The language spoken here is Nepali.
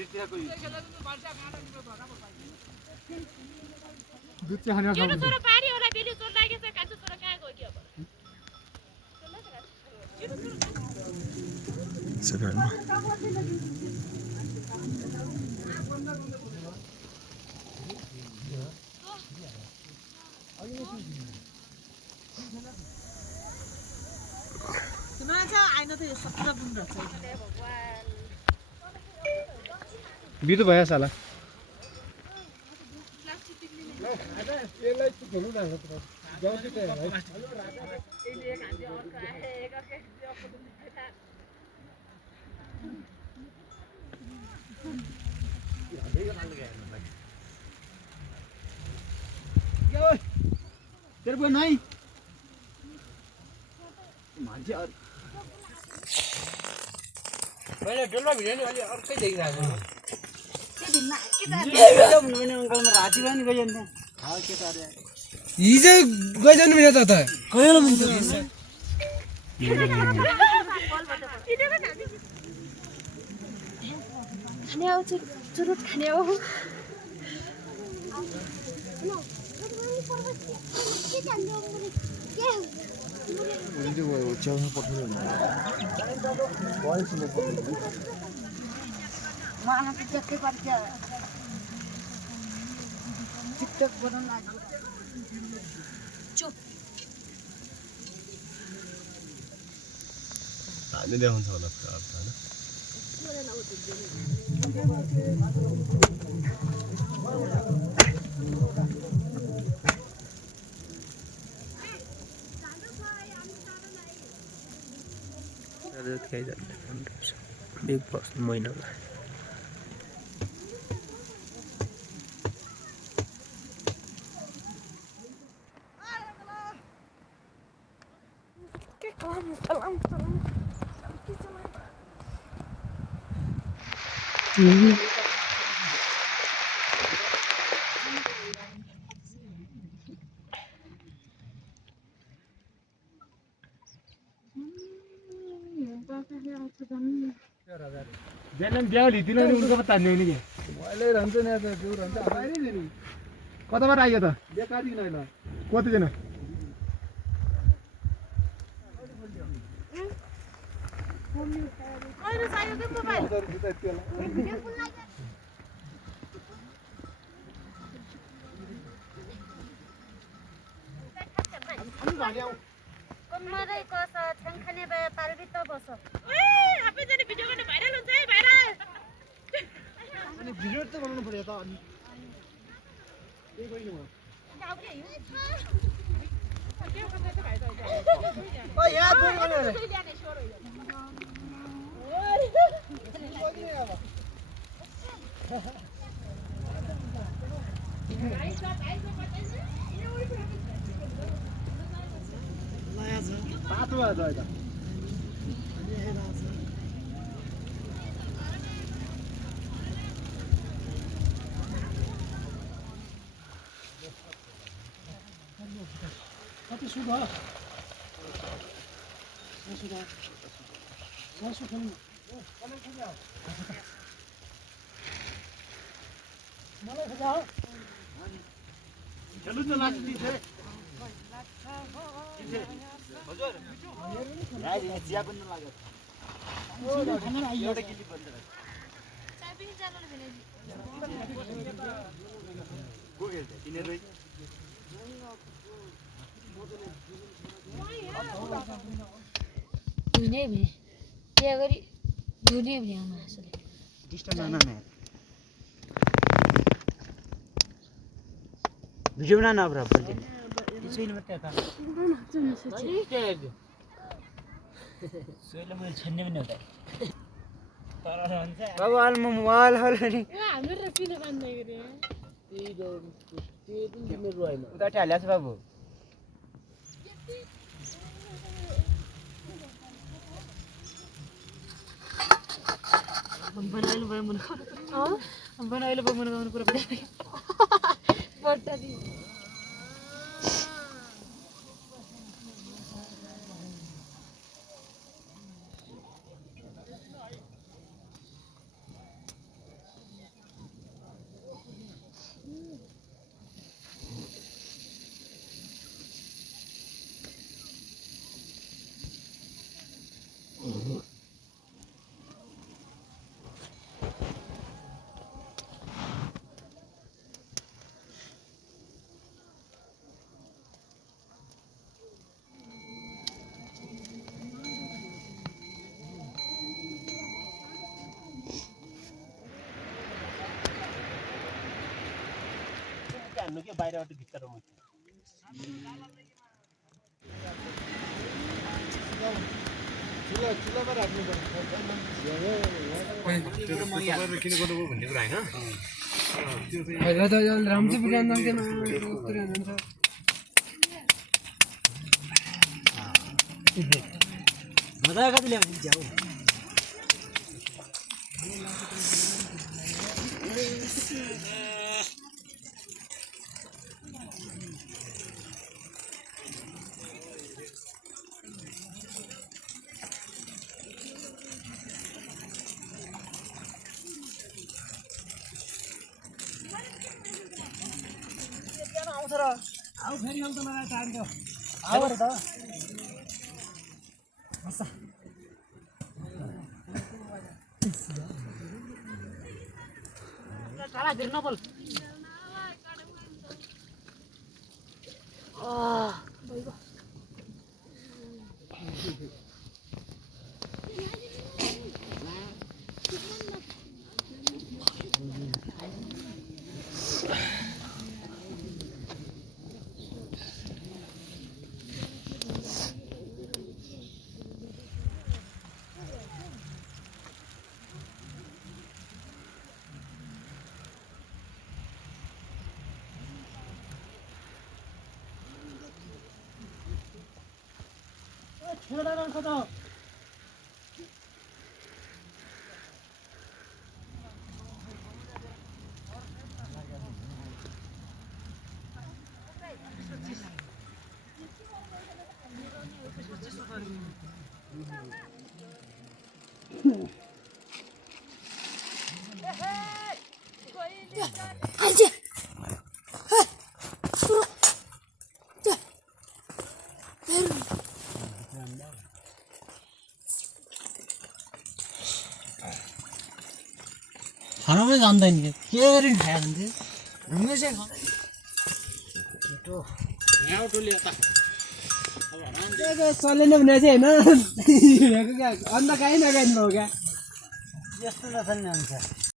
दुध चाहिँ खाने केटो छोरो पारी होला बेली चोर लागेछ कान्छो छोरो कहाँ गयो कि अब बिदु भयो साला यसलाई खेल्नु न गाउँले त तेरे को नहीं मान्छे मैले डल्लो भिडियो नि अलि अर्कै देखिरहेको राति पनि गयो नि हिजो गइजानु भने त गयो नि खाने आउ चुरुट खाने आउ mana kerja kerja TikTok बनाउन लाग्यो चुप हाल्ने देखाउँछ होला अर्थ हैन बिग बस महिनामा जेनम ब्याउ लिदिनु नि उनको पत्ता नि के मैले रहन्छ नि आज जो रहन्छ आइरै नि कताबाट आयो त बेकारी नै ल कति जना अहिले चाहियो के मोबाइल कमरै कस ठ्याङखाने बे पारबी त बस ए आफै जाने भिडियो गर्ने भाइरल हुन्छ है भाइरल अनि भिडियो त बनाउनु पर्यो त अनि के गरिनु हो ओ याद गर्नु रे पातो आ जाए त कति सुगा सुगा सुगा मलाई खजा चलु न लास्ट दी छे हजुर राज चिया पनि लाग्यो एउटा गिली बन्द चाय पनि जानु भने को खेल्छ तिनीहरु दुने भने के गरी दुने भने आमा असले डिस्टर्ब नन भिडियो बना न ब्रो बोलते त्यसैले मात्रै त सोइले मैले छन्ने पनि हुँदैन तर हुन्छ भगवान म मोबाइल हल्ने हाम्रो र किन बान्दै गरे त्यो दिन तिम्रो रोएन उता हाल्याछ बाबु बनाइलो भयो मन बनाइलो भयो मन गाउनु कुरा पनि बट्टा दि हान्नु के बाहिरबाट भित्र म चुलामा राख्नु पर्छ किन गर्नुभयो भन्ने कुरा होइन राम्रो बिगान लाग्दैन मजा कति ल्याउने जाऊ आऊ फेरि आउँछ मलाई चाहिन्छ आऊ रे त बस्छ काला गिर नबोल खाना पनि जान्दैन के गरी खायो भने घुम्ने चाहिँ चलेन भने चाहिँ होइन अन्त काहीँ नगाइदिनु हो क्या यस्तो नचल्ने हुन्छ